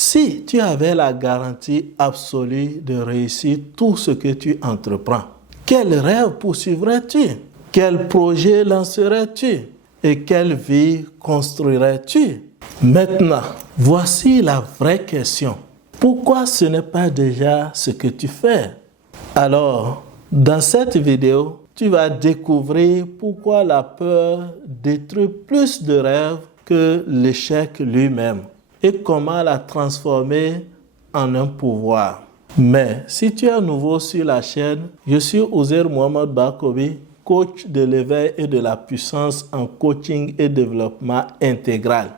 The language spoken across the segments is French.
Si tu avais la garantie absolue de réussir tout ce que tu entreprends, quel rêve poursuivrais-tu? Quel projet lancerais-tu? Et quelle vie construirais-tu? Maintenant, voici la vraie question. Pourquoi ce n'est pas déjà ce que tu fais? Alors, dans cette vidéo, tu vas découvrir pourquoi la peur détruit plus de rêves que l'échec lui-même et comment la transformer en un pouvoir. Mais si tu es nouveau sur la chaîne, je suis Uzair Mohamed Bakobi, coach de l'éveil et de la puissance en coaching et développement intégral.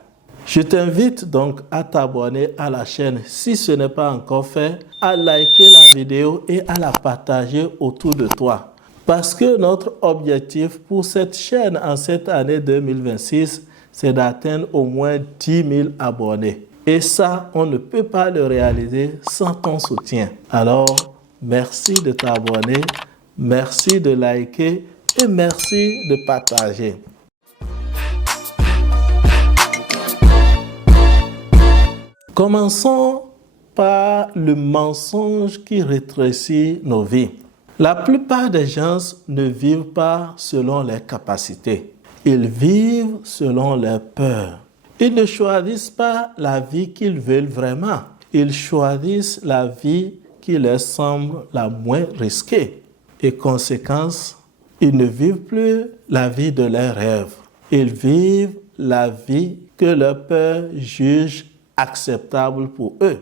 Je t'invite donc à t'abonner à la chaîne si ce n'est pas encore fait, à liker la vidéo et à la partager autour de toi. Parce que notre objectif pour cette chaîne en cette année 2026, c'est d'atteindre au moins 10 000 abonnés. Et ça, on ne peut pas le réaliser sans ton soutien. Alors, merci de t'abonner, merci de liker et merci de partager. Commençons par le mensonge qui rétrécit nos vies. La plupart des gens ne vivent pas selon leurs capacités. Ils vivent selon leurs peurs. Ils ne choisissent pas la vie qu'ils veulent vraiment. Ils choisissent la vie qui leur semble la moins risquée. Et conséquence, ils ne vivent plus la vie de leurs rêves. Ils vivent la vie que leur peur juge acceptable pour eux.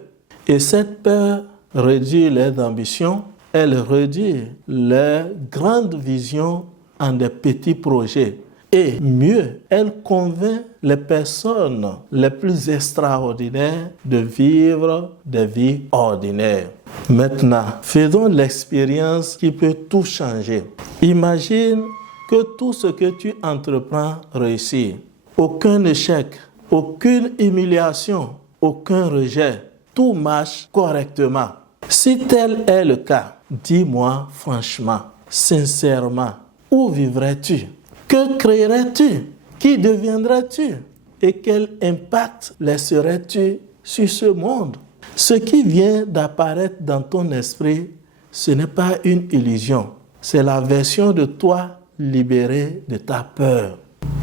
Et cette peur réduit leurs ambitions, elle réduit leur grande vision en des petits projets. Et mieux, elle convainc les personnes les plus extraordinaires de vivre des vies ordinaires. Maintenant, faisons l'expérience qui peut tout changer. Imagine que tout ce que tu entreprends réussit. Aucun échec, aucune humiliation, aucun rejet. Tout marche correctement. Si tel est le cas, dis-moi franchement, sincèrement, où vivrais-tu? Que créerais-tu? Qui deviendrais-tu? Et quel impact laisserais-tu sur ce monde? Ce qui vient d'apparaître dans ton esprit, ce n'est pas une illusion. C'est la version de toi libérée de ta peur.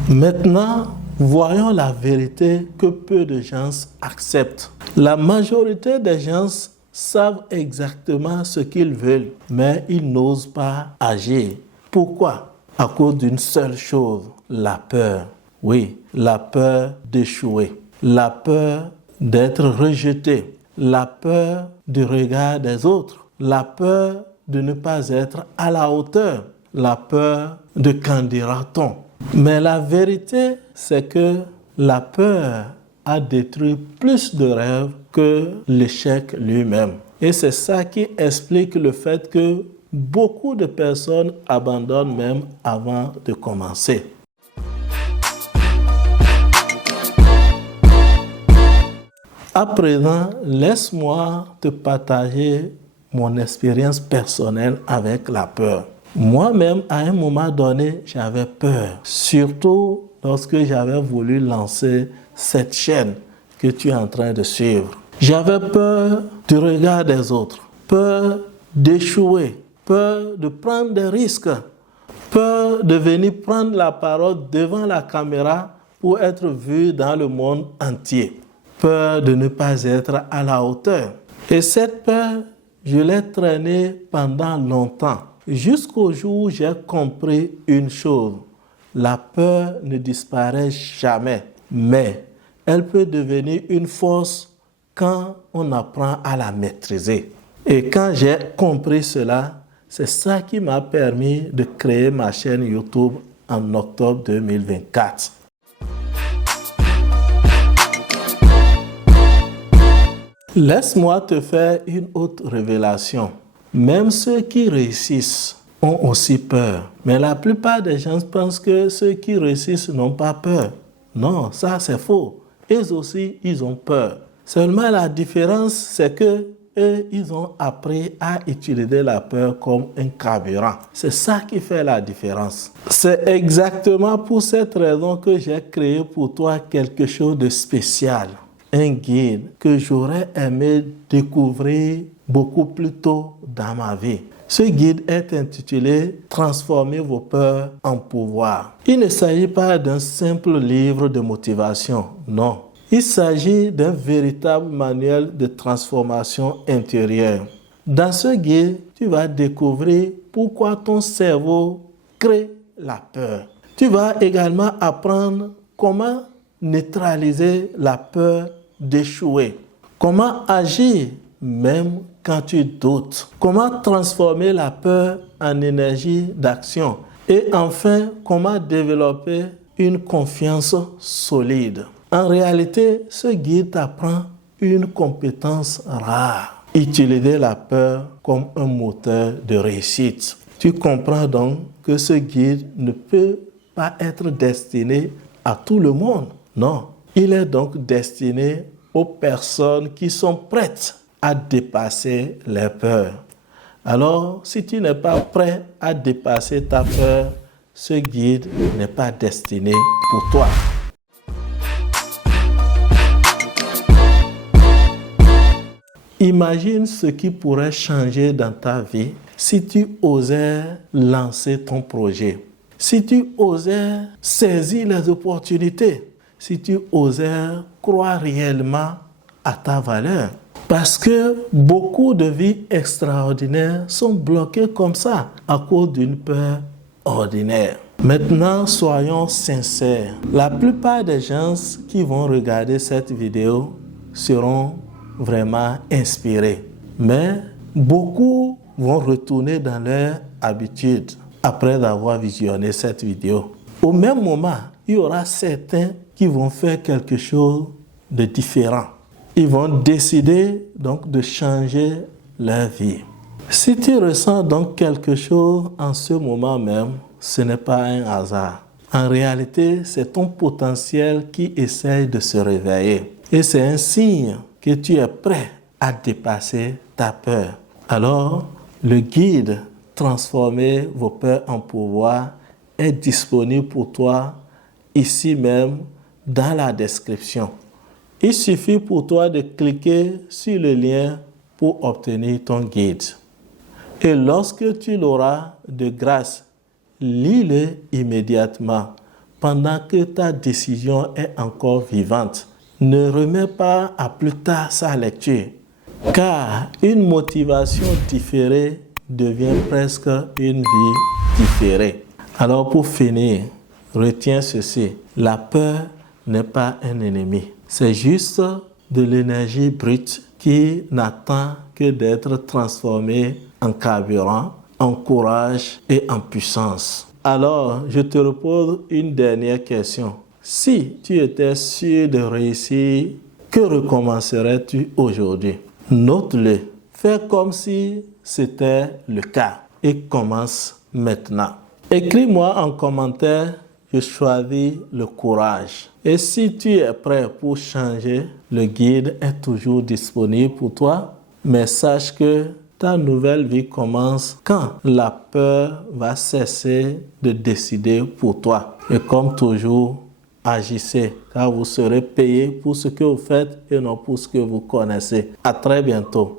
Maintenant, voyons la vérité que peu de gens acceptent. La majorité des gens savent exactement ce qu'ils veulent, mais ils n'osent pas agir. Pourquoi? À cause d'une seule chose, la peur. Oui, la peur d'échouer, la peur d'être rejeté, la peur du regard des autres, la peur de ne pas être à la hauteur, la peur de qu'en dira-t-on. Mais la vérité, c'est que la peur a détruit plus de rêves que l'échec lui-même. Et c'est ça qui explique le fait que beaucoup de personnes abandonnent même avant de commencer. À présent, laisse-moi te partager mon expérience personnelle avec la peur. Moi-même, à un moment donné, j'avais peur, surtout lorsque j'avais voulu lancer cette chaîne que tu es en train de suivre. J'avais peur du regard des autres, peur d'échouer, peur de prendre des risques, peur de venir prendre la parole devant la caméra pour être vu dans le monde entier, peur de ne pas être à la hauteur. Et cette peur, je l'ai traînée pendant longtemps, jusqu'au jour où j'ai compris une chose. La peur ne disparaît jamais, mais elle peut devenir une force quand on apprend à la maîtriser. Et quand j'ai compris cela, c'est ça qui m'a permis de créer ma chaîne YouTube en octobre 2024. Laisse-moi te faire une autre révélation. Même ceux qui réussissent ont aussi peur. Mais la plupart des gens pensent que ceux qui réussissent n'ont pas peur. Non, ça c'est faux. Eux aussi, ils ont peur. Seulement la différence, c'est que eux, ils ont appris à utiliser la peur comme un carburant. C'est ça qui fait la différence. C'est exactement pour cette raison que j'ai créé pour toi quelque chose de spécial. un guide que j'aurais aimé découvrir beaucoup plus tôt dans ma vie. Ce guide est intitulé « Transformez vos peurs en pouvoir ». Il ne s'agit pas d'un simple livre de motivation, non. Il s'agit d'un véritable manuel de transformation intérieure. Dans ce guide, tu vas découvrir pourquoi ton cerveau crée la peur. Tu vas également apprendre comment neutraliser la peur d'échouer, comment agir même quand tu doutes, comment transformer la peur en énergie d'action et enfin comment développer une confiance solide. En réalité, ce guide t'apprend une compétence rare, utiliser la peur comme un moteur de réussite. Tu comprends donc que ce guide ne peut pas être destiné à tout le monde. Non, il est donc destiné aux personnes qui sont prêtes à dépasser les peurs. Alors, si tu n'es pas prêt à dépasser ta peur, ce guide n'est pas destiné pour toi. Imagine ce qui pourrait changer dans ta vie si tu osais lancer ton projet, si tu osais saisir les opportunités, si tu osais croire réellement à ta valeur. Parce que beaucoup de vies extraordinaires sont bloquées comme ça à cause d'une peur ordinaire. Maintenant, soyons sincères. La plupart des gens qui vont regarder cette vidéo seront vraiment inspirés. Mais beaucoup vont retourner dans leur habitude après avoir visionné cette vidéo. Au même moment, il y aura certains qui vont faire quelque chose de différent. Ils vont décider donc de changer leur vie. Si tu ressens donc quelque chose en ce moment même, ce n'est pas un hasard. En réalité, c'est ton potentiel qui essaye de se réveiller. Et c'est un signe que tu es prêt à dépasser ta peur. Alors, le guide « Transformez vos peurs en pouvoir » est disponible pour toi ici même dans la description. Il suffit pour toi de cliquer sur le lien pour obtenir ton guide. Et lorsque tu l'auras de grâce, lis-le immédiatement pendant que ta décision est encore vivante. Ne remets pas à plus tard sa lecture, car une motivation différée devient presque une vie différée. Alors pour finir, retiens ceci, la peur n'est pas un ennemi. C'est juste de l'énergie brute qui n'attend que d'être transformée en carburant, en courage et en puissance. Alors, je te repose une dernière question. Si tu étais sûr de réussir, que recommencerais-tu aujourd'hui? Note-le. Fais comme si c'était le cas et commence maintenant. Écris-moi en commentaire. Je choisis le courage. Et si tu es prêt pour changer, le guide est toujours disponible pour toi. Mais sache que ta nouvelle vie commence quand la peur va cesser de décider pour toi. Et comme toujours, agissez, car vous serez payé pour ce que vous faites et non pour ce que vous connaissez. À très bientôt.